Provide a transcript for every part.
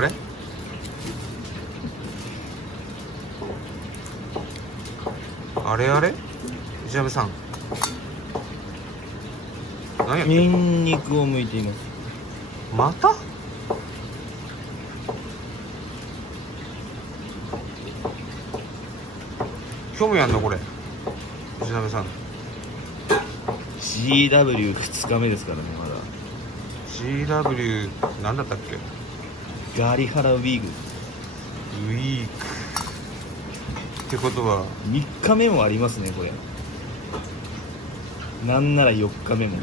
あれあれあれ石鍋さん何やってニんのンニクを剥いています。また興味あんのこれ石鍋さん CW2 日目ですからね、まだ。 CW 何だったっけガリハラウィーグ。ウィークってことは3日目もありますね、これ。なんなら4日目も。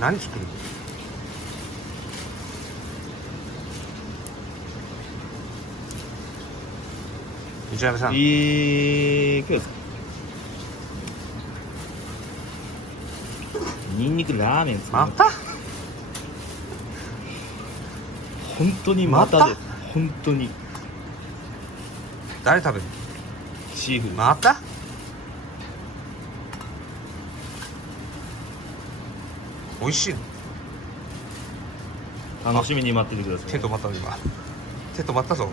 何作るの石鍋さん今日ですか。ニンニクラーメン作ります。また本当にまたです。本当に。誰食べるシーフード。また美味しいの楽しみに待っててください。手止まった今手止まったぞ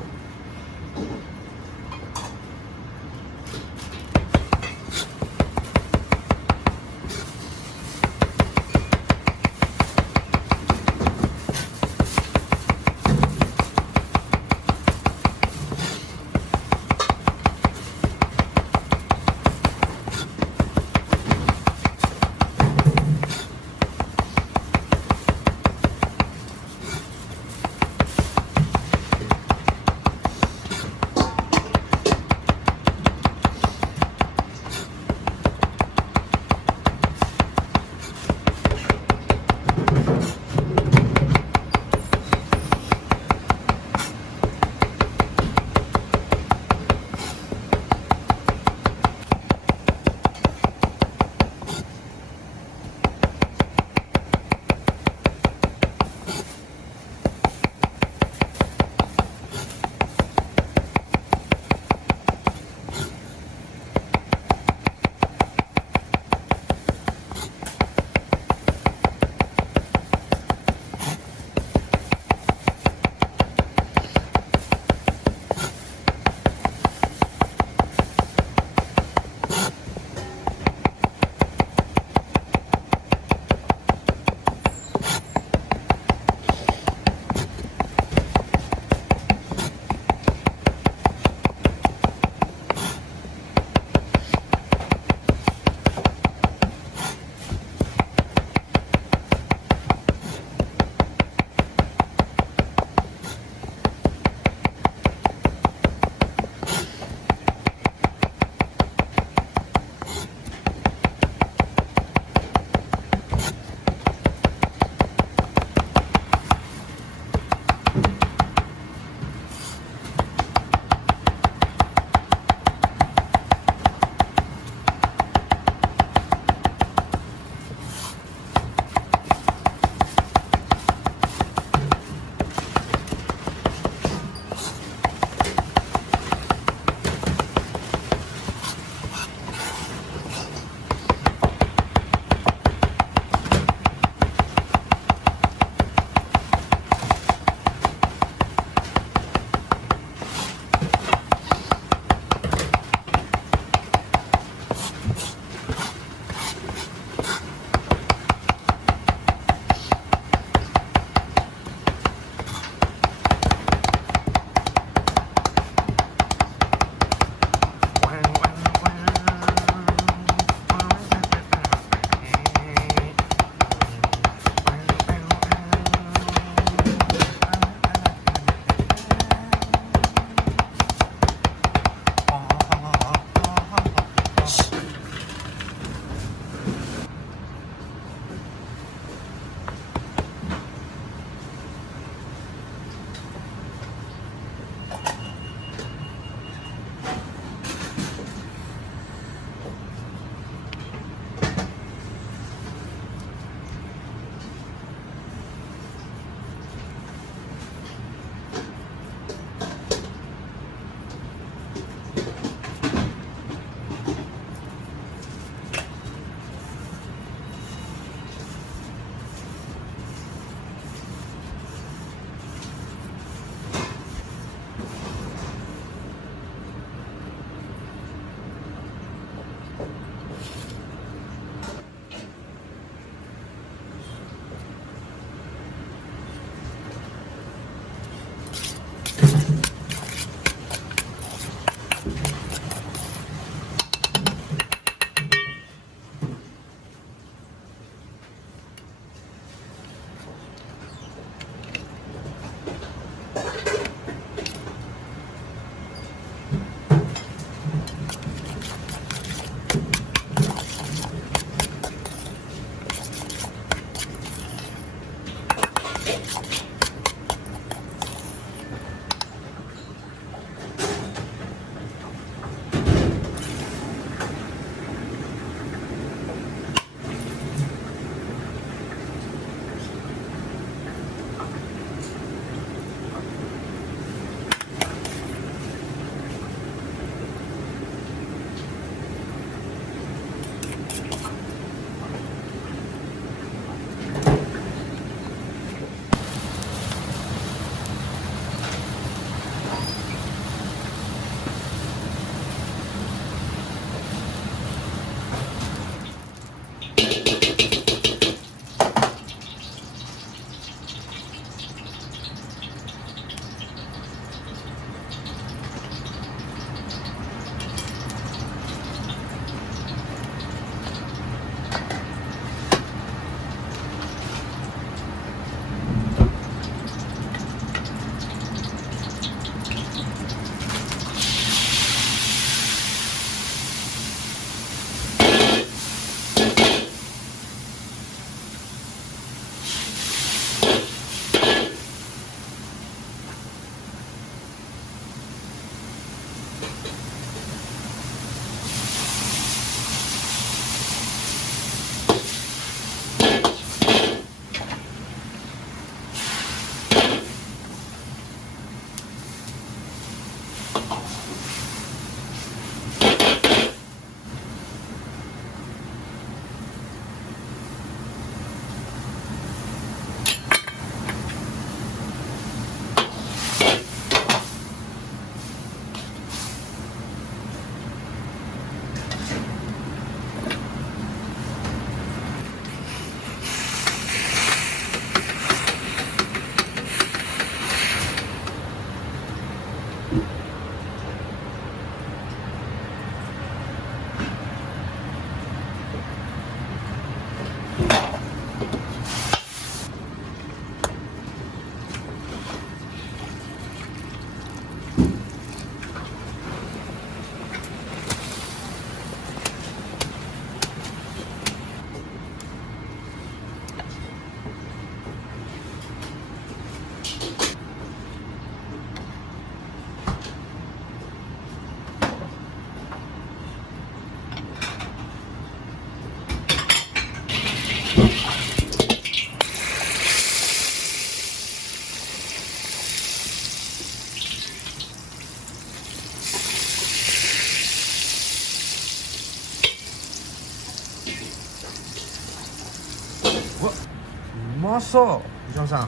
うわうまそう藤野さんい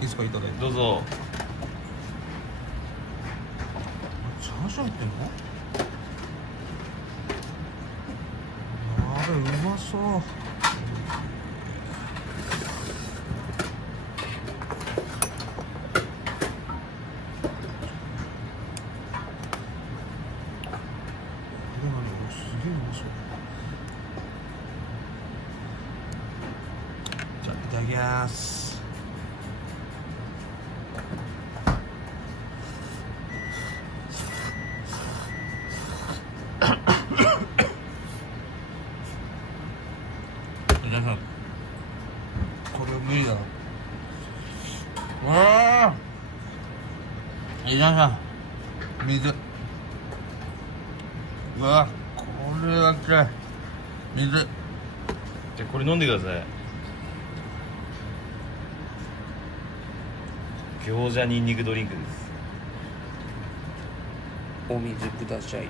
いですかいただいてどうぞ。チャーシュー入ってんのやべうまそうすげえうまそうじゃあいただきます皆さんこれ無理だな皆さん水うわこれはつらい水じゃあこれ飲んでください。餃子ニンニクドリンクです。お水ください